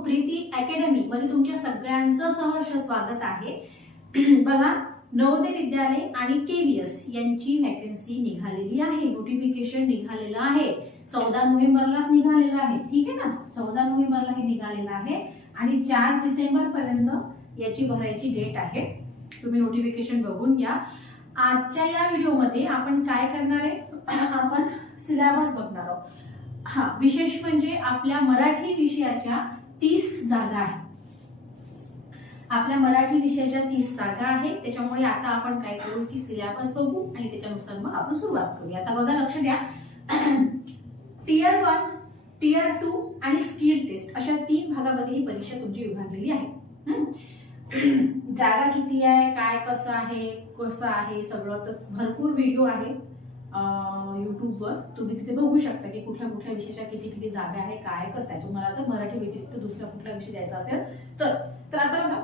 Preeti academy मध्ये तुमच्या सगळ्यांचं सहर्ष स्वागत आहे। बघा, नवोदय विद्यालय आणि केवीएस यांची वॅकन्सी निघालेली आहे, नोटिफिकेशन निघालेलं आहे। 14 नोव्हेंबरलाच निघालेलं आहे, ठीक आहे ना। 14 नोव्हेंबरला हे निघालेलं आहे आणि 4 डिसेंबर पर्यंत याची भरायची डेट आहे। तुम्ही नोटिफिकेशन बघून घ्या। आजच्या या व्हिडिओमध्ये आपण काय करणार आहे, आपण सिलेबस बघणार आहोत। हा, विशेष म्हणजे आपल्या मराठी विषयाच्या 30 जागा आहेत। आपल्या मराठी विषयाच्या 30 जागा आहेत, त्याच्यामुळे आता आपण काय करू की सिलेबस बघू आणि त्याच्यानुसार मग आपण सुरुवात करूया। आता बघा, लक्ष द्या। टियर 1, टियर 2 आणि स्किल टेस्ट अशा 3 भागामध्ये ही परीक्षा तुमची विभागलेली आहे। जागा किती आहे, काय कसं आहे सगळं, तर भरपूर व्हिडिओ आहे यूट्यूबवर, तुम्ही तिथे बघू शकता की कुठल्या कुठल्या विषयाच्या किती जागा आहे, काय कसं आहे। तुम्हाला जर मराठी व्यतिरिक्त दुसरा कुठला विषय द्यायचा असेल तर आता बघा,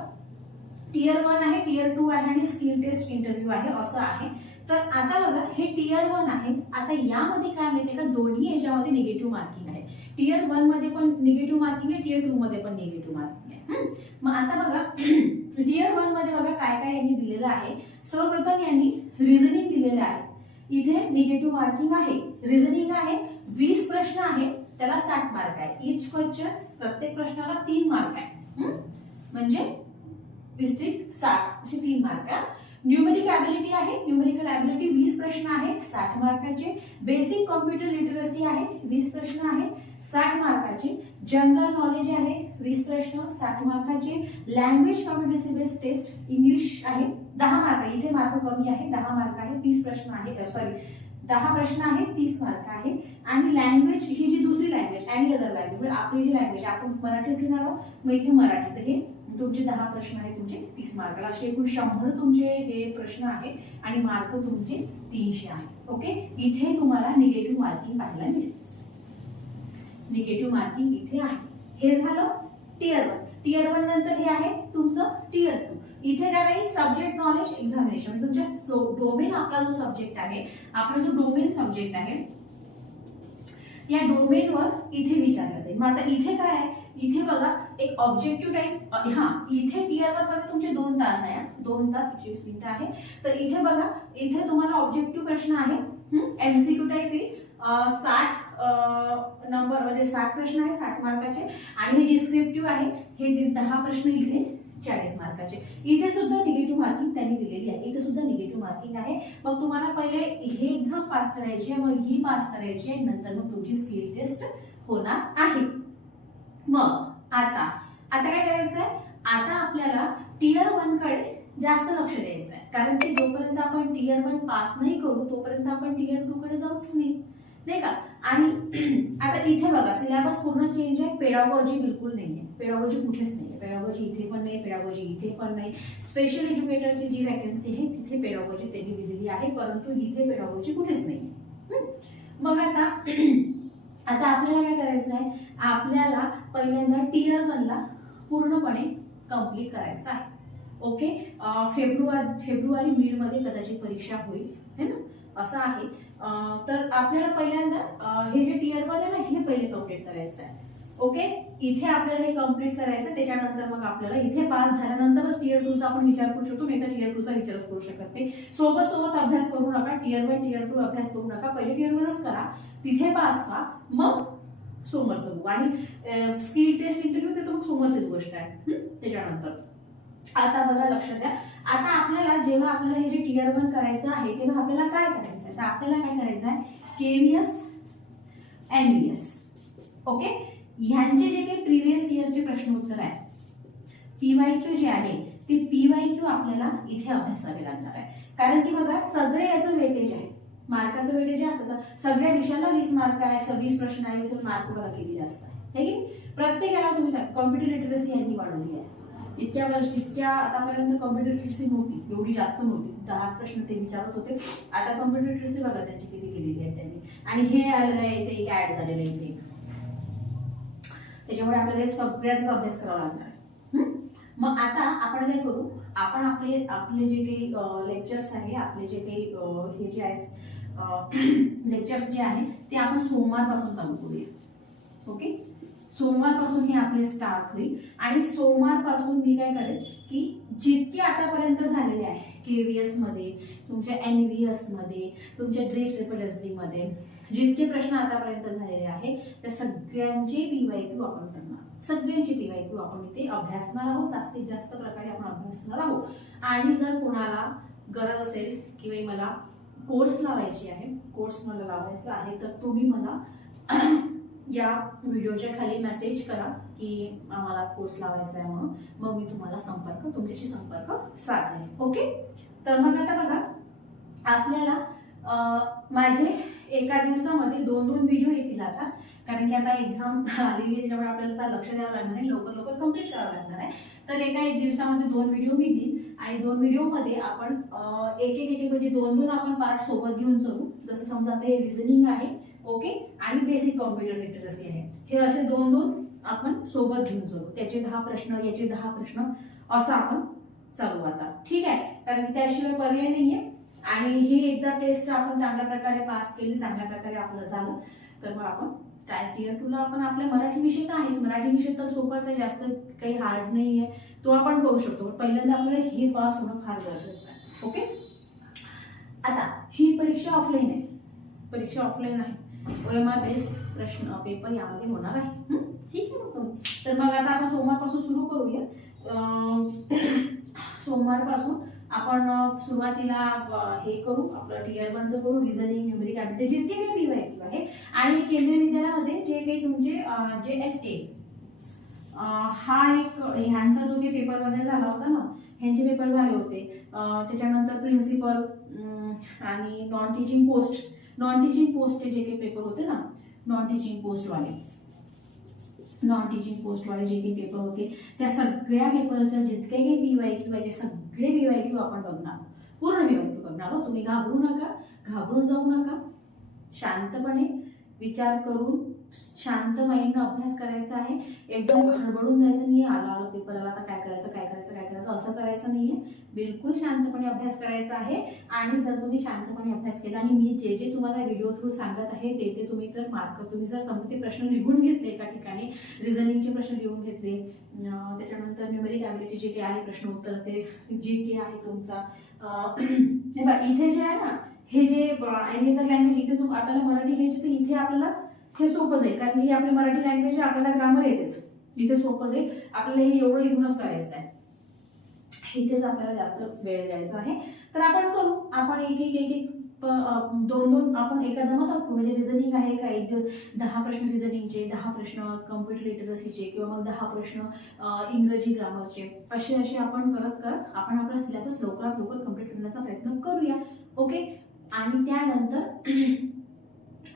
टियर 1 आहे, टियर 2 आहे आणि स्किल टेस्ट इंटरव्ह्यू आहे, असं आहे। तर आता बघा, हे टियर 1 आहे। आता यामध्ये काय माहितीये का, दोन्ही याच्यामध्ये निगेटिव्ह मार्किंग आहे। टियर 1 मध्ये पण निगेटिव्ह मार्किंग आहे, टियर 2 मध्ये पण निगेटिव्ह मार्किंग आहे। मग आता बघा, टियर 1 मध्ये बघा काय काय यांनी दिलेलं आहे। सर्वप्रथम यांनी रिझनिंग दिलेलं आहे, इथे निगेटिव्ह मार्किंग आहे। रिझनिंग आहे, 20 प्रश्न आहे, त्याला 60 मार्क आहे। इच क्वेश्चन, प्रत्येक प्रश्नाला 3 मार्क आहे, म्हणजे 20 60 असे 3 मार्क आहे। न्यूमेरिक ॲबिलिटी आहे, न्यूमेरिकल ॲबिलिटी 20 प्रश्न आहे, 60 मार्काचे। बेसिक कॉम्प्युटर लिटरसी आहे, 20 प्रश्न आहे, 60 मार्काचे। जनरल नॉलेज आहे, 20 प्रश्न, 60 मार्काचे। Language competency based test English आहे, 10 मार्क, इथे मार्क कमी आहे, 10 मार्क आहे, 30 प्रश्न आहे, सॉरी 10 प्रश्न आहे, 30 मार्क आहे। आणि लँग्वेज ही जी दुसरी लँग्वेज आणि अदर लँग्वेज, आपली जी लँग्वेज आपण मराठीच घेणार आहोत, मग इथे मराठी, तर हे तुमचे 10 प्रश्न आहे, तुमचे 30 मार्काला, असे एकूण 100 तुमचे हे प्रश्न आहे आणि मार्क तुमचे 300 आहे। ओके, इथे तुम्हाला निगेटिव्ह मार्किंग पाहायला मिळेल, निगेटिव्ह मार्किंग इथे आहे। हे झालं टियर 1। टियर 1 नंतर हे आहे तुमचं टियर 2। इथे काय राहील, सब्जेक्ट नॉलेज एक्झामिनेशन, म्हणजे तुमच्या डोमेन, आपला जो सब्जेक्ट आहे, आपला जो डोमेन सब्जेक्ट आहे, या डोमेनवर इथे विचारलं जाईल। मग आता इथे काय आहे, इथे बघा एक ऑब्जेक्टिव्ह टाइप, हा इथे टियर 1 मध्ये तुमचे 2 तास आहे, 2 तास 25 मिनिटं आहे। तर इथे बघा, इथे तुम्हाला ऑब्जेक्टिव्ह प्रश्न आहे, एमसीक्यू टाइप आहे, 60 नंबर म्हणजे 60 प्रश्न आहे, 60 मार्काचे। आणि हे डिस्क्रिप्टिव्ह आहे, हे 10 प्रश्न इथे 40 मार्काचे। इथे सुद्धा निगेटिव्ह मार्किंग त्यांनी दिलेली आहे, इथे सुद्धा निगेटिव्ह मार्किंग आहे। मग तुम्हाला पहिले हे एक्झाम पास करायची आहे, मग ही पास करायची आहे, नंतर मग तुमची स्किल टेस्ट होणार आहे। मग आता काय करायचं आहे, आता आपल्याला टियर 1 कडे जास्त लक्ष द्यायचं आहे, कारण की जोपर्यंत आपण टियर 1 पास नाही करू तोपर्यंत आपण टियर 2 कडे जाऊच नाही का। आणि आता इथे बघा, सिलेबस पूर्ण चेंज आहे, पेडागॉजी बिलकुल नाहीये, पेडागॉजी कुठेच नाहीये, पेडागॉजी इथे पण नाही, पेडागॉजी इथे पण नाही। स्पेशल एज्युकेटरची जी वॅकन्सी आहे तिथे पेडागॉजी त्यांनी दिलेली आहे, परंतु इथे पेडागॉजी कुठेच नाहीये। मग आता आपल्याला काय करायचं आहे, आपल्याला पहिल्यांदा टियर 1 ला पूर्णपणे कंप्लीट करायचं आहे। ओके, फेब्रुवारी मिड मध्ये कदाचित परीक्षा होईल, है ना, असं आहे। तर आपल्याला पहिल्यांदा हे जे टियर 1 आहे ना, हे पहिले कंप्लीट करायचं आहे। ओके, इथे आपल्याला हे कंप्लीट करायचं, त्याच्यानंतर मग आपल्याला इथे पास झाल्यानंतरच टियर 2 चा आपण विचार करू शकतो, नाही तर टियर 2 चा विचारच करू शकत नाही। सोबत अभ्यास करू नका, टियर 1 टियर 2 अभ्यास करू नका, पहिले टियर 1च करा, तिथे पास व्हा, मग समोरचं बघू। आणि स्किल टेस्ट इंटरव्ह्यू ते तर मग समोरचीच गोष्ट आहे। त्याच्यानंतर आता बघा, लक्ष द्या। आता आपल्याला जेव्हा आपल्याला हे जे टियर 1 करायचं आहे, तेव्हा आपल्याला काय करायचं आहे, तर आपल्याला काय करायचं आहे, केवीएस, एनव्हीएस, ओके, ह्यांचे जे काही प्रिव्हियस इयरचे प्रश्न उत्तर आहेत, पीवायक्यू जे आहे ते पीवायक्यू आपल्याला इथे अभ्यासावे लागणार आहे। कारण की बघा, सगळे याचं वेटेज आहे, मार्काचं वेटेज असतं, सगळ्या विषयाला 20 मार्क आहे, 26 प्रश्न आहे, 20 मार्क बघा किती जास्त आहे की प्रत्येकाला। तुम्ही कॉम्प्युटर लिटरसी यांनी वाढवली आहे, इतक्या आतापर्यंत कॉम्प्युटर लिटरसी नव्हती, एवढी जास्त नव्हती, 10 प्रश्न ते विचारत होते। आता कॉम्प्युटर लिटरसी बघा त्यांची किती केलेली आहे त्यांनी, आणि हे आलेलं आहे, इथे एक ऍड झालेलं आहे इथे, त्याच्यामुळे आपल्याला सगळ्याचा अभ्यास करावा लागणार आहे। मग आता आपण काय करू, आपण आपले जे काही लेक्चर्स आहे, आपले जे काही हे जे आहे लेक्चर्स जे आहे ते आपण सोमवारपासून चालू करूया। ओके, सोमवारपासून हे आपले स्टार्ट होईल आणि सोमवारपासून मी काय करेन की जितके आतापर्यंत झालेले आहे KVS मध्ये, तुमच्या NVS मध्ये, तुमच्या DSSB मध्ये जितके प्रश्न आतापर्यंत झालेले आहे त्या सगळ्यांचे PYQ आपण करणार, सगळ्यांचे PYQ आपण इथे अभ्यासणार आहोत, जास्तीत जास्त प्रकारे आपण अभ्यासणार आहोत. आणि जर कोणाला गरज असेल की मला कोर्स लावायची आहे, कोर्स मला लावायचा आहे, तर तुम्ही मला या व्हिडिओच्या खाली मेसेज करा की आम्हाला कोर्स लावायचा आहे म्हणून, मग मी तुम्हाला तुमच्याशी संपर्क साधेन. ओके. तर मग आता बघा आपल्याला माझे एका दिवसामध्ये 2-2 व्हिडिओ येतील आता, कारण की आता एक्झाम आलेली आहे त्याच्यामुळे आपल्याला आता लक्ष द्यावं लागणार आहे, लवकर लवकर कंप्लीट करावं लागणार आहे. तर एक दिवसामध्ये 2 व्हिडिओ मी देईन आणि 2 व्हिडिओमध्ये आपण एक म्हणजे 2-2 आपण पार्ट सोबत घेऊन चलू. जसं समजा आता हे रिझनिंग आहे, ओके, आणि बेसिक कॉम्प्युटर लिटरसी आहे, हे असे 2-2 आपण सोबत घेऊन चलू. त्याचे 10 प्रश्न, याचे 10 प्रश्न, असं आपण चालू आता. ठीक आहे, कारण की त्याशिवाय पर्याय नाहीये. आणि ही एकदा टेस्ट आपण चांगल्या प्रकारे पास केली, चांगल्या प्रकारे आपलं झालं, तर मग आपण Tier 2 ला आपण आपल्या मराठी विषय तर आहेच, मराठी विषय तर सोपाच आहे, जास्त काही हार्ड नाही आहे, तो आपण करू शकतो. पहिल्यांदा आपल्याला हे पास होणं फार गरजेचं आहे. ओके. आता ही परीक्षा ऑफलाईन आहे, परीक्षा ऑफलाईन आहे, OMR बेस प्रश्न पेपर यामध्ये होणार आहे. ठीक आहे मग तर मग आता आपण सोमवारपासून सुरू करूया. सोमवारपासून आपण सुरुवातीला हे करू, आपलं Tier 1चं करू, रिझनिंग, न्यूमेरिक ॲबिलिटी, जितके काही PYQ आहे. आणि केंद्रीय विद्यालयामध्ये जे काही तुमचे JSA हा एक ह्यांचा जो काही पेपर वगैरे झाला होता ना, ह्यांचे पेपर झाले होते. त्याच्यानंतर प्रिन्सिपल आणि नॉन टीचिंग पोस्टचे जे काही पेपर होते ना, नॉन टीचिंग पोस्टवाले जे काही पेपर होते, त्या सगळ्या पेपरचं जितके काही PYQ आहे ते सगळे PYQ आपण बघणार, पूर्ण PYQ बघणार. तुम्ही घाबरून जाऊ नका, शांतपणे विचार करून शांत माइंडनं अभ्यास करायचा आहे. एकदम खडबडून जायचं नाही, आलं पेपरला आता काय करायचं असं करायचं नाहीये. बिलकुल शांतपणे अभ्यास करायचा आहे. आणि जर तुम्ही शांतपणे अभ्यास केला आणि मी जे तुम्हाला व्हिडिओ थ्रू सांगत आहे ते तुम्ही जर समजा ते प्रश्न लिहून घेतले, एका ठिकाणी रिझनिंगचे प्रश्न लिहून घेतले, त्याच्यानंतर न्यूमेरिक ॲबिलिटी जे काही आहे प्रश्न उत्तर, ते GK आहे तुमचा. इथे जे आहे ना, हे जे एनी अदर लँग्वेज, इथे आपल्याला मराठी घ्यायची तर इथे आपल्याला हे सोपंच आहे, कारण की आपली मराठी लँग्वेज आपल्याला ग्रामर येतेच, इथे सोपंच आहे. आपल्याला हे एवढं लिहूनच करायचं आहे, इथेच आपल्याला जास्त वेळ द्यायचा आहे. तर आपण करू, आपण एक 2-2 आपण एखादा म्हणजे रिझनिंग आहे का, एक दिवस 10 प्रश्न रिझनिंगचे, 10 प्रश्न कम्प्युटर लिटरसीचे, किंवा मग 10 प्रश्न इंग्रजी ग्रामरचे, असे आपण करत आपण आपला सिलेबस लवकरात लवकर कम्प्लीट करण्याचा प्रयत्न करूया. ओके. आणि त्यानंतर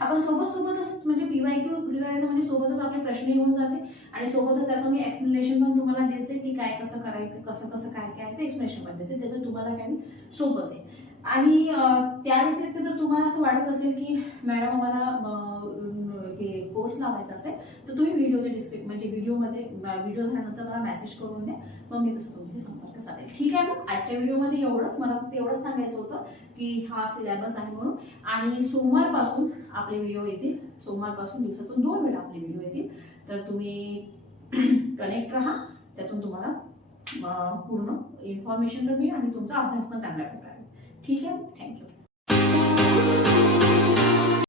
आपण सोबतच म्हणजे PYQ करायचं, म्हणजे सोबतच आपले प्रश्न येऊन जाते आणि सोबतच त्याचं मी एक्सप्लेनेशन पण तुम्हाला द्यायचे की काय कसं करायचं, कसं काय ते एक्सप्लेनेशन पण द्यायचे, त्याचं तुम्हाला काय सोपंच आहे. आणि त्या व्यतिरिक्त जर तुम्हाला असं वाटत असेल की मॅडम आम्हाला हे कोर्स लावायचा असेल, तर तुम्ही व्हिडिओच्या म्हणजे व्हिडिओ झाल्यानंतर मला मेसेज करून द्या, मग मी तसं तुमच्याशी संपर्क साधेल. ठीक आहे. मग आजच्या व्हिडिओमध्ये मला फक्त एवढंच सांगायचं होतं की हा सिलेबस आहे म्हणून. आणि सोमवारपासून आपले व्हिडिओ येतील, सोमवारपासून दिवसातून 2 वेळा आपले व्हिडिओ येतील. तर तुम्ही कनेक्ट राहा, त्यातून तुम्हाला पूर्ण इन्फॉर्मेशन पण मिळेल आणि तुमचा अभ्यास पण चांगल्या प्रकारे. ठीक आहे. थँक्यू.